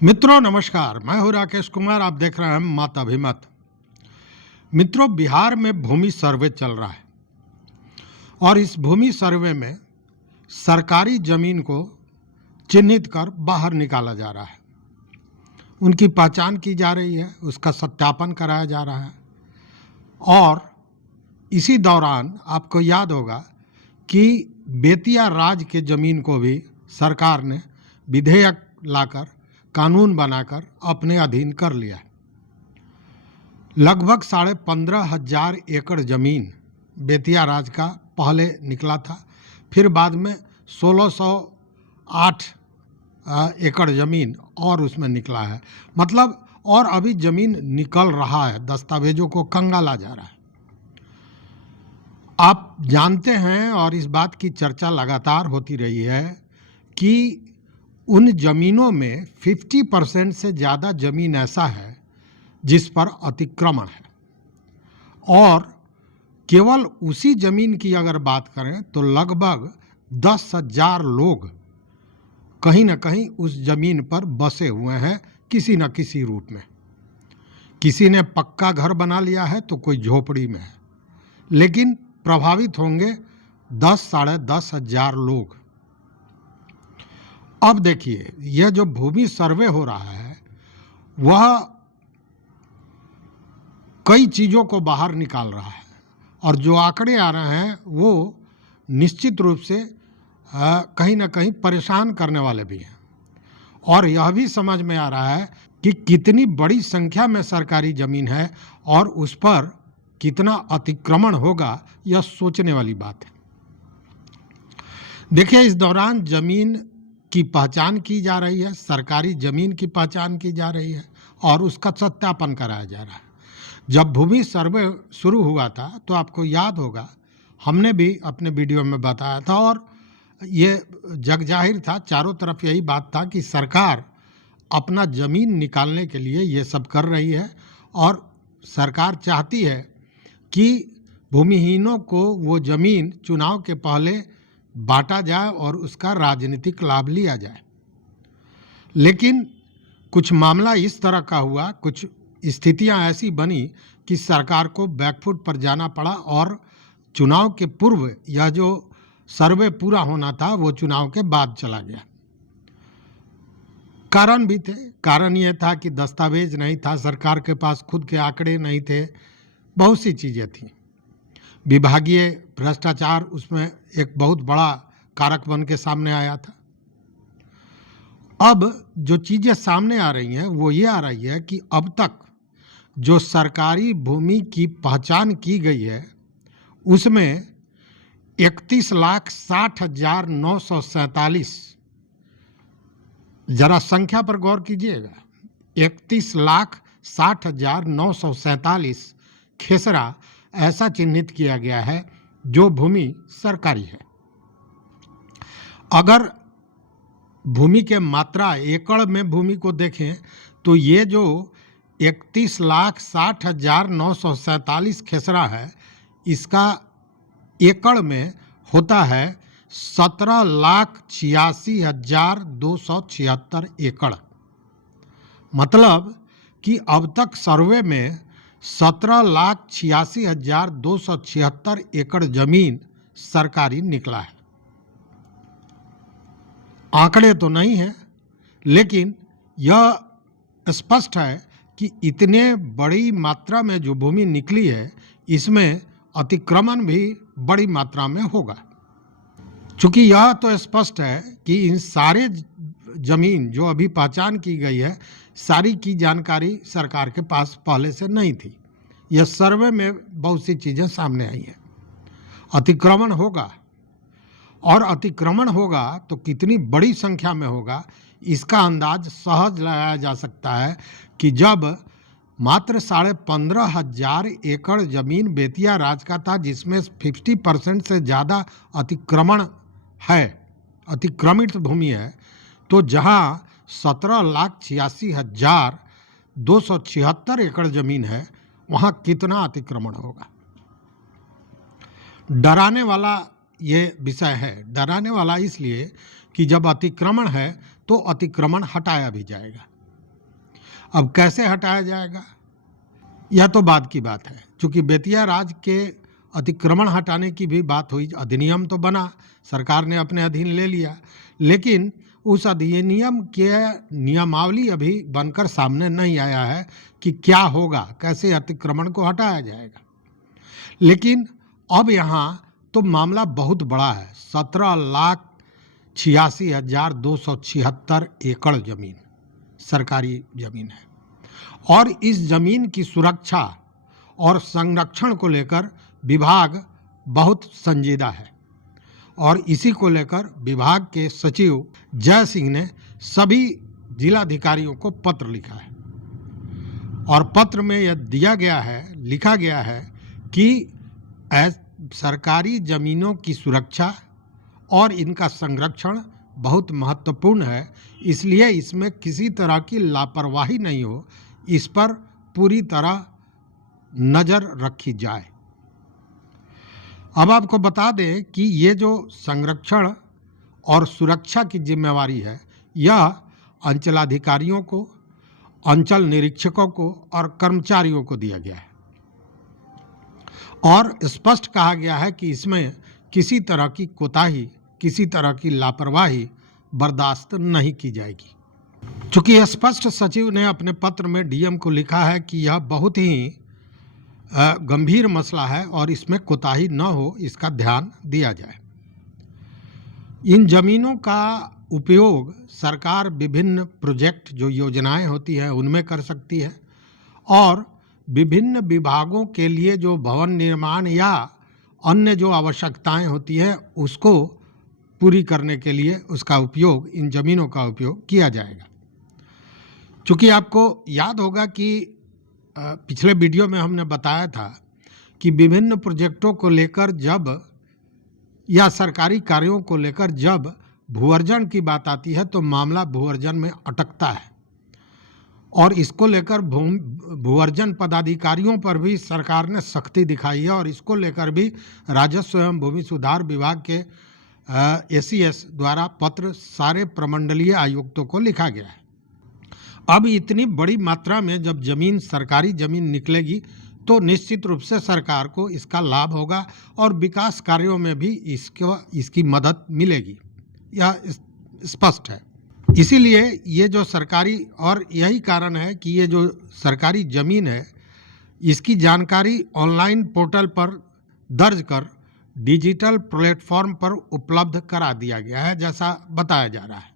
मित्रों नमस्कार, मैं हूं राकेश कुमार। आप देख रहे हैं मत अभिमत। मित्रों, बिहार में भूमि सर्वे चल रहा है और इस भूमि सर्वे में सरकारी जमीन को चिन्हित कर बाहर निकाला जा रहा है, उनकी पहचान की जा रही है, उसका सत्यापन कराया जा रहा है। और इसी दौरान आपको याद होगा कि बेतिया राज के ज़मीन को भी सरकार ने विधेयक लाकर, कानून बनाकर अपने अधीन कर लिया है। लगभग 15,500 एकड़ ज़मीन बेतिया राज का पहले निकला था, फिर बाद में 1608 एकड़ ज़मीन और उसमें निकला है। मतलब और अभी ज़मीन निकल रहा है, दस्तावेजों को कंगाला जा रहा है। आप जानते हैं और इस बात की चर्चा लगातार होती रही है कि उन ज़मीनों में 50% से ज़्यादा ज़मीन ऐसा है जिस पर अतिक्रमण है, और केवल उसी ज़मीन की अगर बात करें तो लगभग 10,000 लोग कहीं न कहीं उस ज़मीन पर बसे हुए हैं किसी न किसी रूप में। किसी ने पक्का घर बना लिया है तो कोई झोपड़ी में है, लेकिन प्रभावित होंगे 10,000-10,500 लोग। अब देखिए, यह जो भूमि सर्वे हो रहा है वह कई चीज़ों को बाहर निकाल रहा है, और जो आंकड़े आ रहे हैं वो निश्चित रूप से कहीं ना कहीं परेशान करने वाले भी हैं। और यह भी समझ में आ रहा है कि कितनी बड़ी संख्या में सरकारी ज़मीन है और उस पर कितना अतिक्रमण होगा, यह सोचने वाली बात है। देखिए, इस दौरान ज़मीन की पहचान की जा रही है, सरकारी ज़मीन की पहचान की जा रही है और उसका सत्यापन कराया जा रहा है। जब भूमि सर्वे शुरू हुआ था तो आपको याद होगा, हमने भी अपने वीडियो में बताया था और ये जग जाहिर था, चारों तरफ यही बात था कि सरकार अपना ज़मीन निकालने के लिए ये सब कर रही है और सरकार चाहती है कि भूमिहीनों को वो ज़मीन चुनाव के पहले बांटा जाए और उसका राजनीतिक लाभ लिया जाए। लेकिन कुछ मामला इस तरह का हुआ, कुछ स्थितियां ऐसी बनी कि सरकार को बैकफुट पर जाना पड़ा और चुनाव के पूर्व यह जो सर्वे पूरा होना था वो चुनाव के बाद चला गया। कारण भी थे। कारण यह था कि दस्तावेज नहीं था, सरकार के पास खुद के आंकड़े नहीं थे, बहुत सी चीज़ें थीं। विभागीय भ्रष्टाचार उसमें एक बहुत बड़ा कारक बन के सामने आया था। अब जो चीज़ें सामने आ रही हैं वो ये आ रही है कि अब तक जो सरकारी भूमि की पहचान की गई है उसमें 31,60,947, जरा संख्या पर गौर कीजिएगा, 31,60,947 खेसरा ऐसा चिन्हित किया गया है जो भूमि सरकारी है। अगर भूमि के मात्रा एकड़ में भूमि को देखें तो ये जो 31,60,947 खेसरा है, इसका एकड़ में होता है 17,86,276 एकड़। मतलब कि अब तक सर्वे में 17,86,276 एकड़ जमीन सरकारी निकला है। आंकड़े तो नहीं हैं, लेकिन यह स्पष्ट है कि इतने बड़ी मात्रा में जो भूमि निकली है इसमें अतिक्रमण भी बड़ी मात्रा में होगा। चूँकि यह तो स्पष्ट है कि इन सारे जमीन जो अभी पहचान की गई है, सारी की जानकारी सरकार के पास पहले से नहीं थी। यह सर्वे में बहुत सी चीज़ें सामने आई हैं। अतिक्रमण होगा, और अतिक्रमण होगा तो कितनी बड़ी संख्या में होगा इसका अंदाज सहज लगाया जा सकता है कि जब मात्र 15,500 एकड़ ज़मीन बेतिया राज का था, जिसमें 50% से ज़्यादा अतिक्रमण है, अतिक्रमित भूमि है, तो जहाँ 17,86,276 एकड़ ज़मीन है वहाँ कितना अतिक्रमण होगा। डराने वाला ये विषय है। डराने वाला इसलिए कि जब अतिक्रमण है तो अतिक्रमण हटाया भी जाएगा। अब कैसे हटाया जाएगा, यह तो बाद की बात है। चूंकि बेतिया राज के अतिक्रमण हटाने की भी बात हुई, अधिनियम तो बना, सरकार ने अपने अधीन ले लिया, लेकिन उस अधिनियम के नियमावली अभी बनकर सामने नहीं आया है कि क्या होगा, कैसे अतिक्रमण को हटाया जाएगा। लेकिन अब यहाँ तो मामला बहुत बड़ा है। 17,86,276 एकड़ जमीन सरकारी जमीन है, और इस जमीन की सुरक्षा और संरक्षण को लेकर विभाग बहुत संजीदा है, और इसी को लेकर विभाग के सचिव जय सिंह ने सभी जिलाधिकारियों को पत्र लिखा है, और पत्र में यह लिखा गया है कि सरकारी जमीनों की सुरक्षा और इनका संरक्षण बहुत महत्वपूर्ण है, इसलिए इसमें किसी तरह की लापरवाही नहीं हो, इस पर पूरी तरह नज़र रखी जाए। अब आपको बता दें कि ये जो संरक्षण और सुरक्षा की जिम्मेवारी है, यह अंचलाधिकारियों को, अंचल निरीक्षकों को और कर्मचारियों को दिया गया है, और स्पष्ट कहा गया है कि इसमें किसी तरह की कोताही, किसी तरह की लापरवाही बर्दाश्त नहीं की जाएगी। चूंकि स्पष्ट सचिव ने अपने पत्र में डीएम को लिखा है कि यह बहुत ही गंभीर मसला है और इसमें कोताही न हो, इसका ध्यान दिया जाए। इन जमीनों का उपयोग सरकार विभिन्न प्रोजेक्ट, जो योजनाएं होती हैं, उनमें कर सकती है, और विभिन्न विभागों के लिए जो भवन निर्माण या अन्य जो आवश्यकताएं होती हैं, उसको पूरी करने के लिए उसका उपयोग, इन जमीनों का उपयोग किया जाएगा। चूँकि आपको याद होगा कि पिछले वीडियो में हमने बताया था कि विभिन्न प्रोजेक्टों को लेकर जब, या सरकारी कार्यों को लेकर जब भूअर्जन की बात आती है, तो मामला भूअर्जन में अटकता है, और इसको लेकर भूअर्जन पदाधिकारियों पर भी सरकार ने सख्ती दिखाई है, और इसको लेकर भी राजस्व एवं भूमि सुधार विभाग के एसीएस द्वारा पत्र सारे प्रमंडलीय आयुक्तों को लिखा गया है। अब इतनी बड़ी मात्रा में जब जमीन, सरकारी जमीन निकलेगी, तो निश्चित रूप से सरकार को इसका लाभ होगा और विकास कार्यों में भी इसकी मदद मिलेगी, यह स्पष्ट है। इसीलिए ये जो सरकारी, और यही कारण है कि ये जो सरकारी ज़मीन है, इसकी जानकारी ऑनलाइन पोर्टल पर दर्ज कर डिजिटल प्लेटफॉर्म पर उपलब्ध करा दिया गया है, जैसा बताया जा रहा है।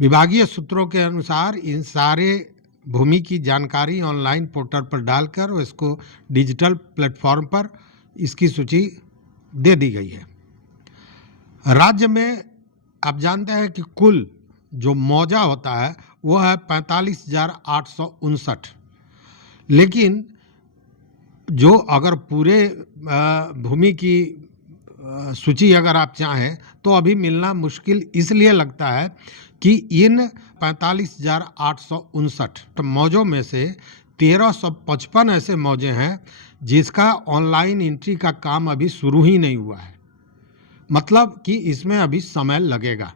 विभागीय सूत्रों के अनुसार इन सारे भूमि की जानकारी ऑनलाइन पोर्टल पर डालकर इसको डिजिटल प्लेटफॉर्म पर इसकी सूची दे दी गई है। राज्य में आप जानते हैं कि कुल जो मौजा होता है वो है 45,859, लेकिन जो अगर पूरे भूमि की सूची अगर आप चाहें तो अभी मिलना मुश्किल इसलिए लगता है कि इन 45,859 मौजों में से 1,355 ऐसे मौजे हैं जिसका ऑनलाइन एंट्री का काम अभी शुरू ही नहीं हुआ है, मतलब कि इसमें अभी समय लगेगा,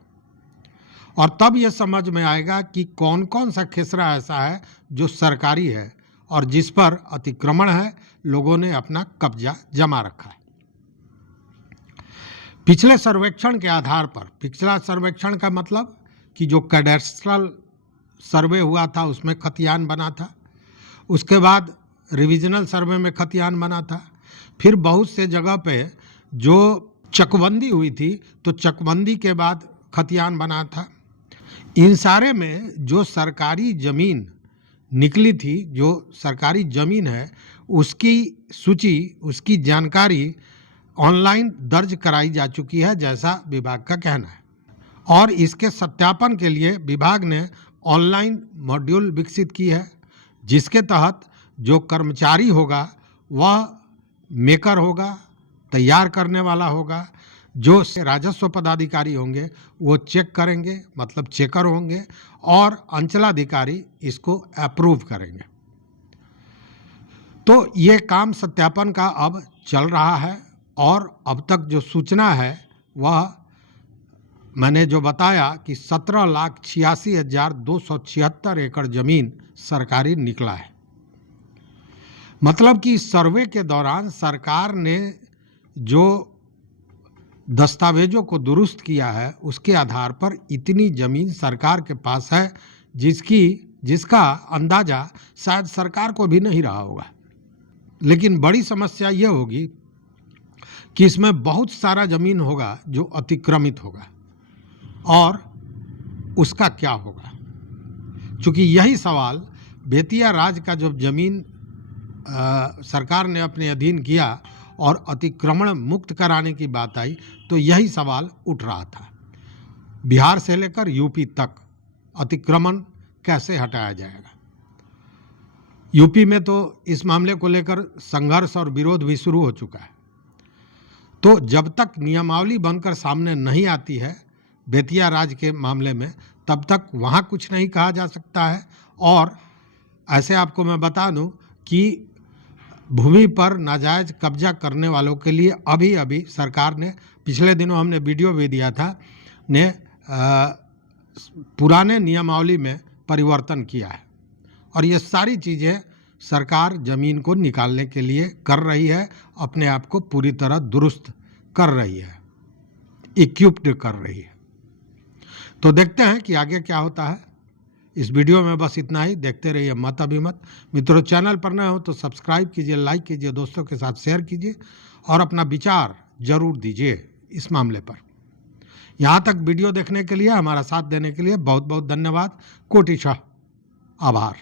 और तब यह समझ में आएगा कि कौन कौन सा खेसरा ऐसा है जो सरकारी है और जिस पर अतिक्रमण है, लोगों ने अपना कब्जा जमा रखा है। पिछले सर्वेक्षण के आधार पर, पिछला सर्वेक्षण का मतलब कि जो कैडेस्ट्रल सर्वे हुआ था उसमें खतियान बना था, उसके बाद रिविजनल सर्वे में खतियान बना था, फिर बहुत से जगह पे जो चकबंदी हुई थी तो चकबंदी के बाद खतियान बना था। इन सारे में जो सरकारी ज़मीन निकली थी, जो सरकारी ज़मीन है, उसकी सूची, उसकी जानकारी ऑनलाइन दर्ज कराई जा चुकी है, जैसा विभाग का कहना है, और इसके सत्यापन के लिए विभाग ने ऑनलाइन मॉड्यूल विकसित की है, जिसके तहत जो कर्मचारी होगा वह मेकर होगा, तैयार करने वाला होगा, जो राजस्व पदाधिकारी होंगे वो चेक करेंगे, मतलब चेकर होंगे, और अंचलाधिकारी इसको अप्रूव करेंगे। तो ये काम सत्यापन का अब चल रहा है, और अब तक जो सूचना है वह मैंने जो बताया कि 17,86,276 एकड़ जमीन सरकारी निकला है। मतलब कि सर्वे के दौरान सरकार ने जो दस्तावेजों को दुरुस्त किया है उसके आधार पर इतनी जमीन सरकार के पास है जिसका अंदाजा शायद सरकार को भी नहीं रहा होगा। लेकिन बड़ी समस्या यह होगी कि इसमें बहुत सारा जमीन होगा जो अतिक्रमित होगा और उसका क्या होगा। क्योंकि यही सवाल बेतिया राज का जब जमीन सरकार ने अपने अधीन किया और अतिक्रमण मुक्त कराने की बात आई तो यही सवाल उठ रहा था। बिहार से लेकर यूपी तक अतिक्रमण कैसे हटाया जाएगा। यूपी में तो इस मामले को लेकर संघर्ष और विरोध भी शुरू हो चुका है। तो जब तक नियमावली बनकर सामने नहीं आती है बेतिया राज के मामले में, तब तक वहाँ कुछ नहीं कहा जा सकता है। और ऐसे आपको मैं बता दूं कि भूमि पर नाजायज कब्जा करने वालों के लिए अभी अभी सरकार ने, पिछले दिनों हमने वीडियो भी दिया था, ने पुराने नियमावली में परिवर्तन किया है और ये सारी चीज़ें सरकार ज़मीन को निकालने के लिए कर रही है, अपने आप को पूरी तरह दुरुस्त कर रही है, इक्विप्ड कर रही है। तो देखते हैं कि आगे क्या होता है। इस वीडियो में बस इतना ही। देखते रहिए मत अभिमत। मित्रों, चैनल पर नए हो तो सब्सक्राइब कीजिए, लाइक कीजिए, दोस्तों के साथ शेयर कीजिए और अपना विचार जरूर दीजिए इस मामले पर। यहाँ तक वीडियो देखने के लिए, हमारा साथ देने के लिए बहुत बहुत धन्यवाद। कोटिशः आभार।